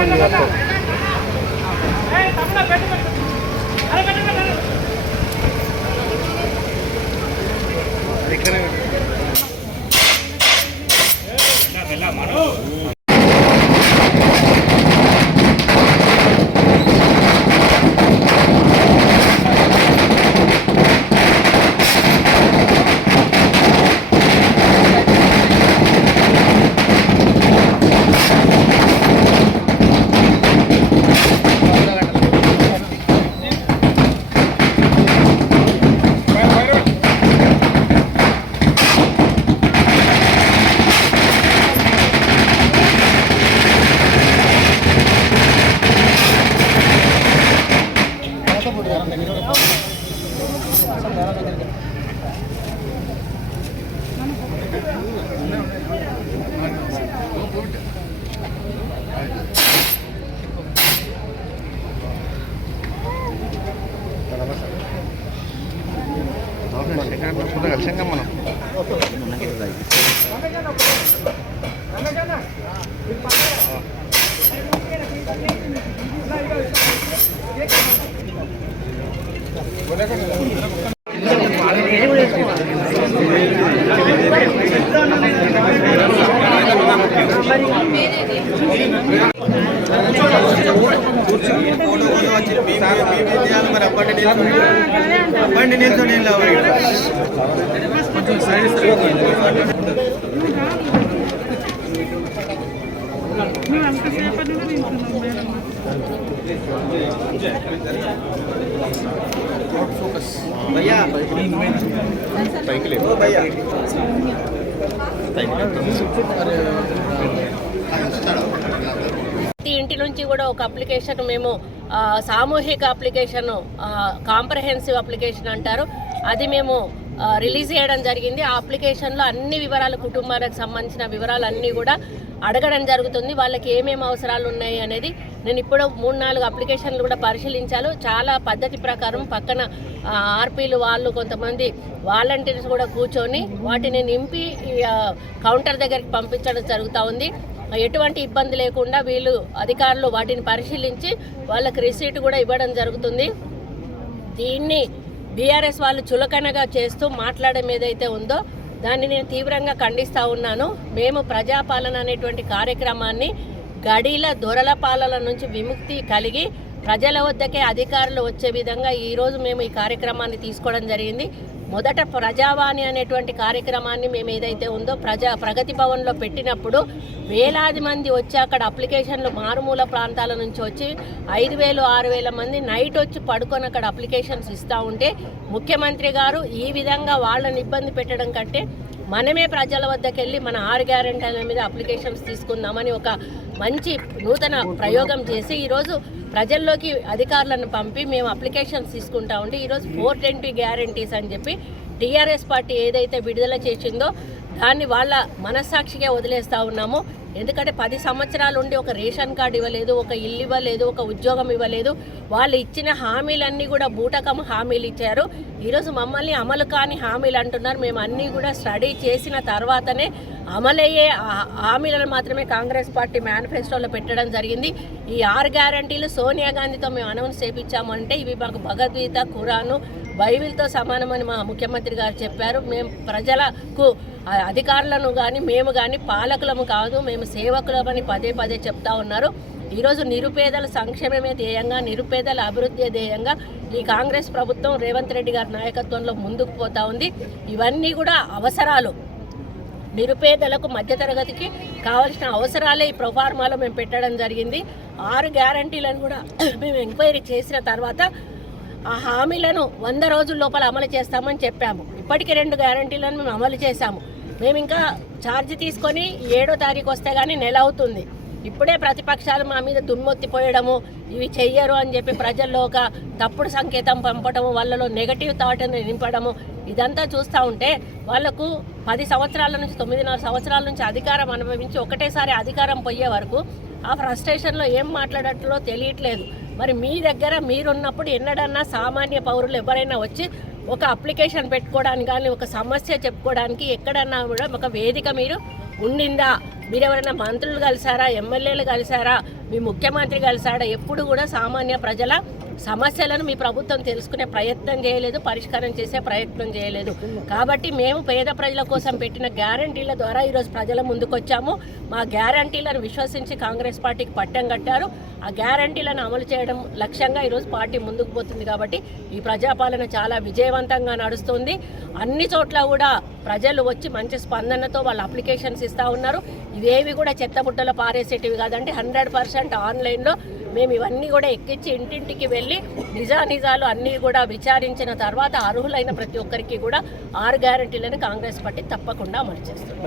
తమిళ పెట్టుకుంటుంది కలిసాం మనం బండి నిల్చొని కొంచెం సైడ్ మేము అంతసేపటి నుండి వింటున్నాం నేను భయ్యా పైకి లేవు భయ్యా. ప్రతి ఇంటి నుంచి కూడా ఒక అప్లికేషన్ మేము సామూహిక అప్లికేషన్ కాంప్రహెన్సివ్ అప్లికేషన్ అంటారు. అది మేము రిలీజ్ చేయడం జరిగింది. ఆ అప్లికేషన్లో అన్ని వివరాలు కుటుంబానికి సంబంధించిన వివరాలు అన్నీ కూడా అడగడం జరుగుతుంది. వాళ్ళకి ఏమేమి అవసరాలు ఉన్నాయి అనేది నేను ఇప్పుడు మూడు నాలుగు అప్లికేషన్లు కూడా పరిశీలించాను. చాలా పద్ధతి ప్రకారం పక్కన ఆర్పీలు వాళ్ళు కొంతమంది వాలంటీర్స్ కూడా కూర్చొని వాటిని నింపి కౌంటర్ దగ్గరికి పంపించడం జరుగుతూ ఉంది. ఎటువంటి ఇబ్బంది లేకుండా వీళ్ళు అధికారులు వాటిని పరిశీలించి వాళ్ళకి రిసీట్ కూడా ఇవ్వడం జరుగుతుంది. దీన్ని బీఆర్ఎస్ వాళ్ళు చులకనగా చేస్తూ మాట్లాడడం ఏదైతే ఉందో దాన్ని నేను తీవ్రంగా ఖండిస్తూ ఉన్నాను. మేము ప్రజాపాలన అనేటువంటి కార్యక్రమాన్ని గడీల దొరల పాలన నుంచి విముక్తి కలిగి ప్రజల వద్దకే అధికారులు వచ్చే విధంగా ఈరోజు మేము ఈ కార్యక్రమాన్ని తీసుకోవడం జరిగింది. మొదట ప్రజావాణి అనేటువంటి కార్యక్రమాన్ని మేము ఏదైతే ఉందో ప్రజా ప్రగతి భవన్లో పెట్టినప్పుడు వేలాది మంది వచ్చి అక్కడ అప్లికేషన్లు మారుమూల ప్రాంతాల నుంచి వచ్చి ఐదు వేలు ఆరు వేల మంది నైట్ వచ్చి పడుకొని అక్కడ అప్లికేషన్స్ ఇస్తూ ఉంటే ముఖ్యమంత్రి గారు ఈ విధంగా వాళ్ళని ఇబ్బంది పెట్టడం కంటే మనమే ప్రజల వద్దకు వెళ్ళి మన ఆరు గ్యారెంటీల మీద అప్లికేషన్స్ తీసుకుందామని ఒక మంచి నూతన ప్రయోగం చేసి ఈరోజు ప్రజల్లోకి అధికారులను పంపి మేము అప్లికేషన్స్ తీసుకుంటా ఉంటే ఈరోజు ఫోర్ ట్వంటీ గ్యారంటీస్ అని చెప్పి టీఆర్ఎస్ పార్టీ ఏదైతే విడుదల చేసిందో దాన్ని వాళ్ళ మనస్సాక్షిగా వదిలేస్తూ ఉన్నాము. ఎందుకంటే పది సంవత్సరాలు ఉండి ఒక రేషన్ కార్డు ఇవ్వలేదు ఒక ఇల్లు ఇవ్వలేదు ఒక ఉద్యోగం ఇవ్వలేదు. వాళ్ళు ఇచ్చిన హామీలన్నీ కూడా బూటకం హామీలు ఇచ్చారు. ఈరోజు మమ్మల్ని అమలు కాని హామీలు అంటున్నారు. మేము అన్నీ కూడా స్టడీ చేసిన తర్వాతనే అమలయ్యే ఆ- హామీలను మాత్రమే కాంగ్రెస్ పార్టీ మేనిఫెస్టోలో పెట్టడం జరిగింది. ఈ ఆరు గ్యారంటీలు సోనియా గాంధీతో మేము అనౌన్స్ చేపించామంటే ఇవి మాకు భగవద్గీత ఖురాను బైబిల్తో సమానమని మా ముఖ్యమంత్రి గారు చెప్పారు. మేము ప్రజలకు అధికారులను కానీ మేము కానీ పాలకులము కాదు మేము సేవకులమని పదే పదే చెప్తా ఉన్నారు. ఈరోజు నిరుపేదల సంక్షేమమే ధ్యేయంగా నిరుపేదల అభివృద్ధి ధ్యేయంగా ఈ కాంగ్రెస్ ప్రభుత్వం రేవంత్ రెడ్డి గారి నాయకత్వంలో ముందుకు పోతా ఉంది. ఇవన్నీ కూడా అవసరాలు. నిరుపేదలకు మధ్యతరగతికి కావాల్సిన అవసరాలే ఈ ప్రొఫార్మాలో మేము పెట్టడం జరిగింది. ఆరు గ్యారంటీలను కూడా మేము ఎంక్వైరీ చేసిన తర్వాత ఆ హామీలను వంద రోజుల లోపల అమలు చేస్తామని చెప్పాము. ఇప్పటికి రెండు గ్యారంటీలను మేము అమలు చేశాము. మేము ఇంకా ఛార్జ్ తీసుకొని ఏడో తారీఖు వస్తే కానీ నెల అవుతుంది. ఇప్పుడే ప్రతిపక్షాలు మా మీద దుమ్మెత్తిపోయడము ఇవి చెయ్యరు అని చెప్పి ప్రజల్లో ఒక తప్పుడు సంకేతం పంపడము వాళ్ళలో నెగటివ్ థాట్ని నింపడము ఇదంతా చూస్తూ ఉంటే వాళ్ళకు పది సంవత్సరాల నుంచి తొమ్మిదిన్నర సంవత్సరాల నుంచి అధికారం అనుభవించి ఒకటేసారి అధికారం పోయే వరకు ఆ ఫ్రస్ట్రేషన్లో ఏం మాట్లాడట్లో తెలియట్లేదు. మరి మీ దగ్గర మీరున్నప్పుడు ఎన్నడన్నా సామాన్య పౌరులు ఎవరైనా వచ్చి ఒక అప్లికేషన్ పెట్టుకోవడానికి కానీ ఒక సమస్య చెప్పుకోవడానికి ఎక్కడన్నా కూడా ఒక వేదిక మీరు ఉండిందా? మీరు ఎవరైనా మంత్రులు కలిసారా ఎమ్మెల్యేలు కలిసారా మీ ముఖ్యమంత్రి కలిసారా ఎప్పుడు కూడా సామాన్య ప్రజల సమస్యలను మీ ప్రభుత్వం తెలుసుకునే ప్రయత్నం చేయలేదు పరిష్కారం చేసే ప్రయత్నం చేయలేదు. కాబట్టి మేము పేద ప్రజల కోసం పెట్టిన గ్యారంటీల ద్వారా ఈరోజు ప్రజల ముందుకొచ్చాము. మా గ్యారంటీలను విశ్వసించి కాంగ్రెస్ పార్టీకి పట్టం కట్టారు. ఆ గ్యారంటీలను అమలు చేయడం లక్ష్యంగా ఈరోజు పార్టీ ముందుకు పోతుంది కాబట్టి ఈ ప్రజాపాలన చాలా విజయవంతంగా నడుస్తుంది. అన్ని చోట్ల కూడా ప్రజలు వచ్చి మంచి స్పందనతో వాళ్ళు అప్లికేషన్స్ ఇస్తూ ఉన్నారు. ఇవేవి కూడా చెత్తబుట్టలో పారేసేటివి కాదండి. హండ్రెడ్ పర్సెంట్ ఆన్లైన్లో మేము ఇవన్నీ కూడా ఎక్కించి ఇంటింటికి వెళ్ళి నిజానిజాలు అన్నీ కూడా విచారించిన తర్వాత అర్హులైన ప్రతి ఒక్కరికి కూడా ఆరు గ్యారంటీలను కాంగ్రెస్ పార్టీ తప్పకుండా అమలు చేస్తుంది.